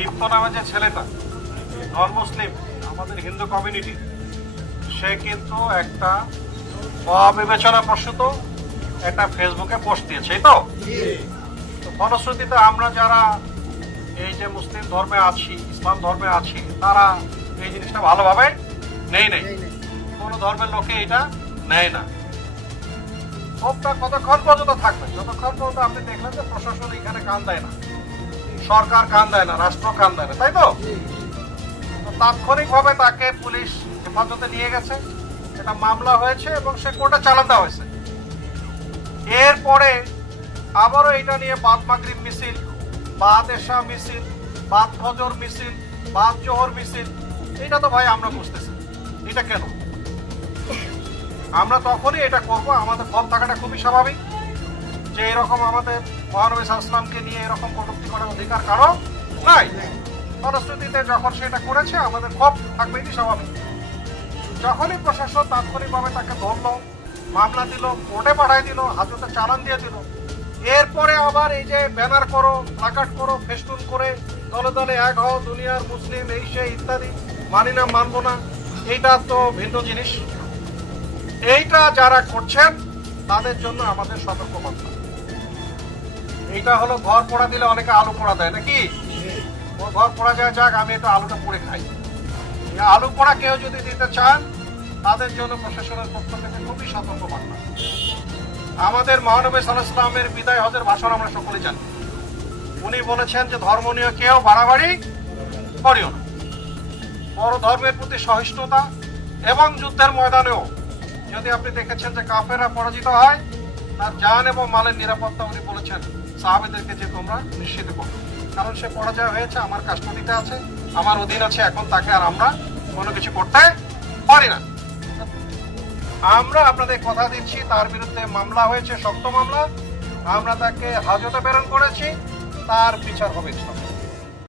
দীপ্ত নামে যে ছেলেটা নন মুসলিম আমাদের হিন্দু কমিউনিটি, সে কিন্তু একটা অবিবেচনা প্রসূত একটা ফেসবুকে পোস্ট দিয়েছে, তো ফলশ্রুতিতে আমরা যারা এই যে মুসলিম ধর্মে আছি, ইসলাম ধর্মে আছি, তারা এই জিনিসটা ভালোভাবে নেই কোনো ধর্মের লোকে এটা নেয় না। ক্ষোভটা কতক্ষণ পর্যন্ত থাকবে? যতক্ষণ পর্যন্ত আপনি দেখলেন যে প্রশাসন এখানে কান দেয় না, সরকার কান দেয় না, রাষ্ট্র কান দেয় না, তাই তো? তাৎক্ষণিকভাবে তাকে পুলিশ হেফাজতে নিয়ে গেছে, এটা মামলা হয়েছে এবং সে কোর্টে চালান দেওয়া হয়েছে। এরপরে আবারও এটা নিয়ে বাদ মাগরিব মিছিল, বাদ এশা মিছিল, বাদ ফজর মিছিল, বাদ জোহর মিছিল, এটা তো ভাই আমরা বুঝতেছি এটা কেন। আমরা তখনই এটা করব, আমাদের ফল থাকাটা খুবই স্বাভাবিক, যে এরকম আমাদের মহানবী সাল্লাল্লাহু আলাইহি ওয়াসাল্লামকে নিয়ে এরকম কটূক্তি করার অধিকার কারো নাই। ফলশ্রুতিতে যখন সেটা করেছে আমাদের ক্ষোভ থাকবে, এটি স্বাভাবিক। যখনই প্রশাসন তাৎক্ষণিকভাবে তাকে ধরলো, মামলা দিল, কোর্টে পাঠাই দিল, হাজতে চালান দিয়ে দিল, এরপরে আবার এই যে ব্যানার করো, প্লাকার্ড করো, ফেস্টুন করে দলে দলে এক হও, দুনিয়ার মুসলিম এই সেই ইত্যাদি, মানি না মানবো না, এইটা তো ভিন্ন জিনিস। এইটা যারা করছেন তাদের জন্য আমাদের সতর্কবার্তা। এইটা হলো ঘর পোড়া দিলে অনেকে আলু পোড়া দেয় নাকি, ঘর পোড়া যায়, যাক আমি একটু আলুটা পুড়ে খাই। আলু পোড়া কেউ যদি দিতে চান তাদের জন্য প্রশাসনের পক্ষ থেকে খুবই সতর্কবার্তা। আমাদের মহানবী সাল্লাল্লাহু আলাইহি ওয়াসাল্লামের বিদায় হজের ভাষণ আমরা সকলে জানি। উনি বলেছেন যে ধর্ম নিয়ে কেউ বাড়াবাড়ি করিও না, বড় ধর্মের প্রতি সহিষ্ণুতা, এবং যুদ্ধের ময়দানেও যদি আপনি দেখেছেন যে কাফেররা পরাজিত হয়, তার জান এবং মালের নিরাপত্তা উনি বলেছেন সাহাবীদেরকে যে তোমরা নিশ্চিত করো, কারণ সে পরাজয় হয়েছে, আমার কাস্টডিতে আছে, আমার অধীন আছে, এখন তাকে আর আমরা কোনো কিছু করতে পারি না। আমরা আপনাদের কথা দিচ্ছি, তার বিরুদ্ধে মামলা হয়েছে, শক্ত মামলা, আমরা তাকে হাজতে প্রেরণ করেছি, তার বিচার হবে ইনশাআল্লাহ।